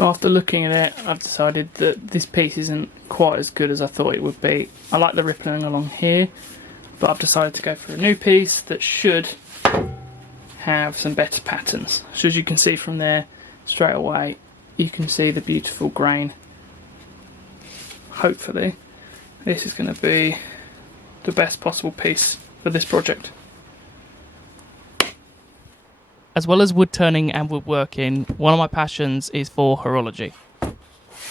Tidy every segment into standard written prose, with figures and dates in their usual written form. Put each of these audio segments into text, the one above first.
So after looking at it, I've decided that this piece isn't quite as good as I thought it would be. I like the rippling along here, but I've decided to go for a new piece that should have some better patterns. So as you can see from there, straight away, you can see the beautiful grain. Hopefully, this is going to be the best possible piece for this project. As well as wood turning and woodworking, one of my passions is for horology.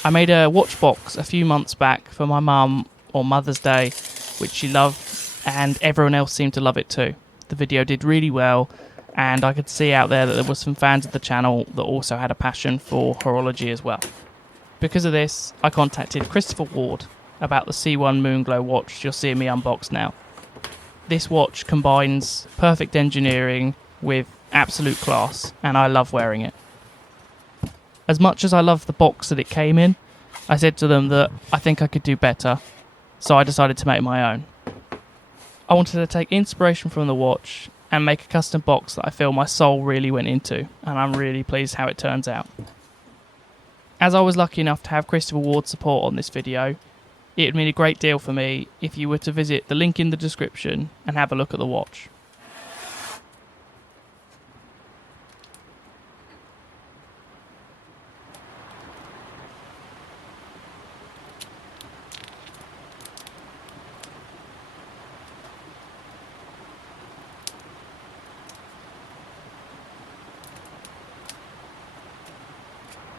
I made a watch box a few months back for my mum on Mother's Day, which she loved, and everyone else seemed to love it too. The video did really well, and I could see out there that there were some fans of the channel that also had a passion for horology as well. Because of this, I contacted Christopher Ward about the C1 Moonglow watch you're seeing me unbox now. This watch combines perfect engineering with absolute class, and I love wearing it. As much as I love the box that it came in, I said to them that I think I could do better, so I decided to make my own. I wanted to take inspiration from the watch and make a custom box that I feel my soul really went into, and I'm really pleased how it turns out. As I was lucky enough to have Christopher Ward's support on this video, it would mean a great deal for me if you were to visit the link in the description and have a look at the watch.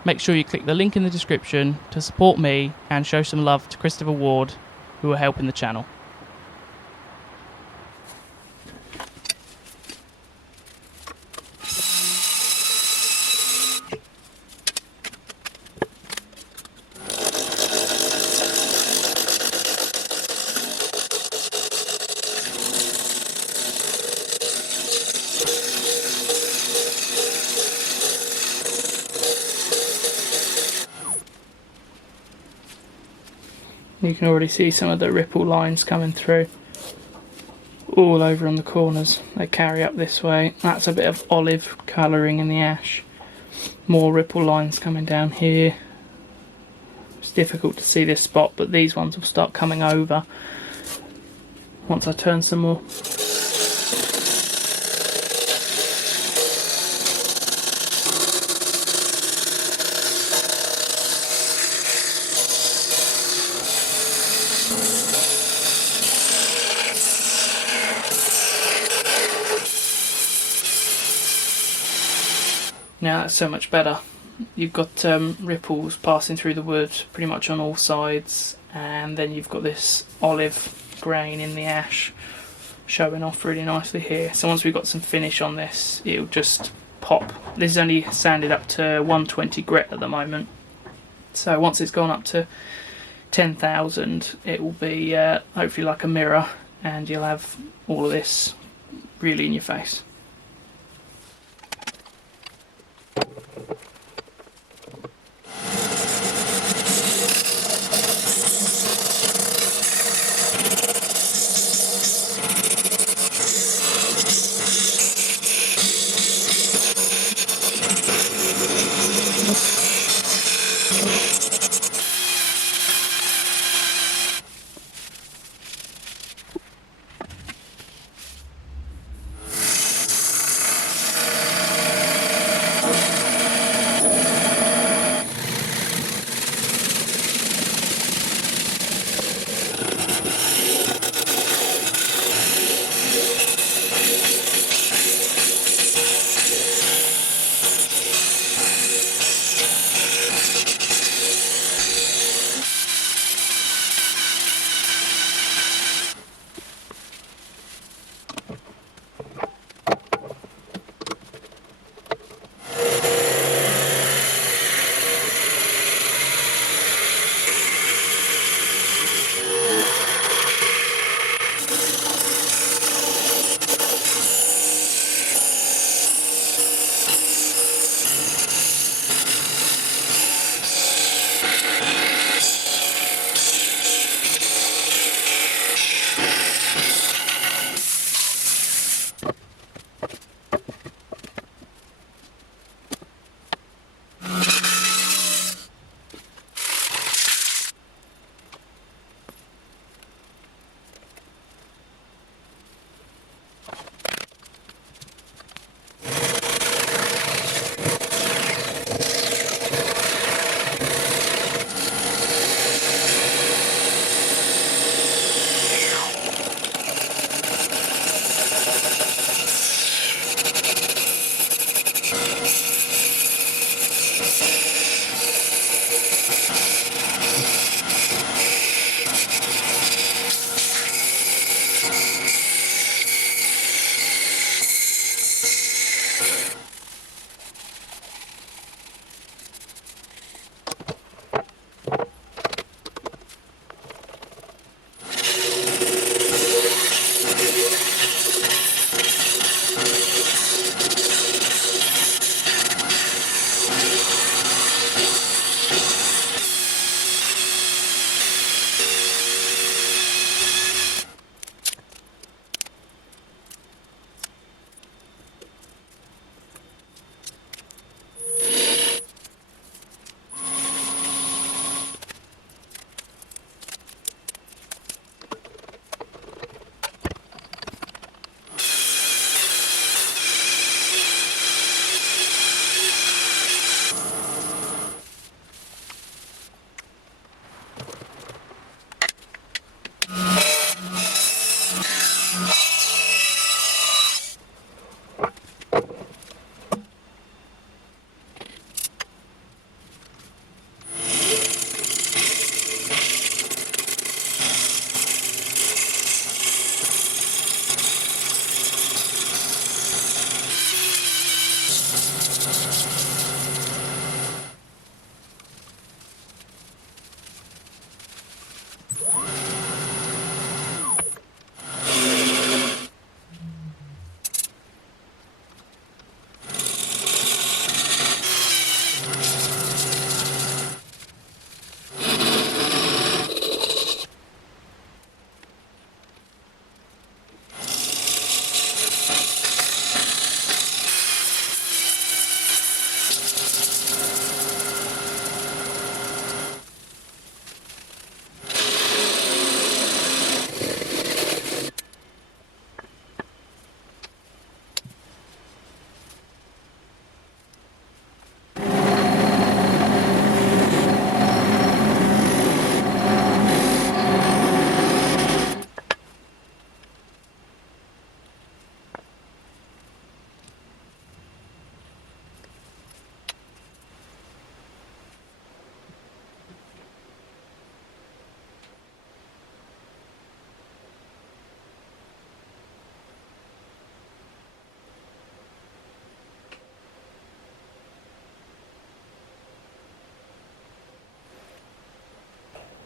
Make sure you click the link in the description to support me and show some love to Christopher Ward, who are helping the channel. You can already see some of the ripple lines coming through all over on the corners. They carry up this way. That's a bit of olive colouring in the ash. More ripple lines coming down here. It's difficult to see this spot, but these ones will start coming over once I turn some more. Now that's so much better. You've got ripples passing through the wood pretty much on all sides, and then you've got this olive grain in the ash showing off really nicely here. So once we've got some finish on this, it'll just pop. This is only sanded up to 120 grit at the moment, so once it's gone up to 10,000 it will be hopefully like a mirror, and you'll have all of this really in your face.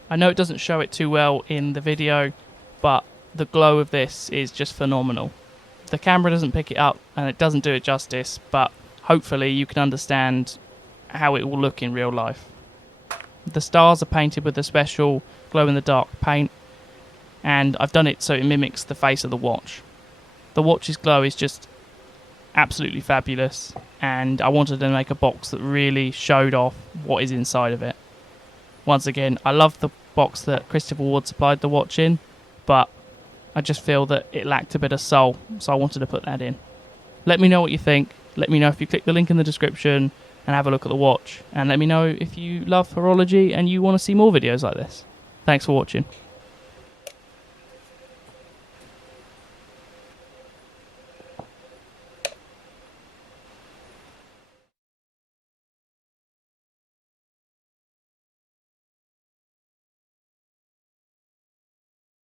I know it doesn't show it too well in the video, but the glow of this is just phenomenal. The camera doesn't pick it up and it doesn't do it justice, but hopefully you can understand how it will look in real life. The stars are painted with a special glow-in-the-dark paint, and I've done it so it mimics the face of the watch. The watch's glow is just absolutely fabulous, and I wanted to make a box that really showed off what is inside of it. Once again, I love the box that Christopher Ward supplied the watch in, but I just feel that it lacked a bit of soul, so I wanted to put that in. Let me know what you think. Let me know if you click the link in the description and have a look at the watch, and let me know if you love horology and you want to see more videos like this. Thanks for watching.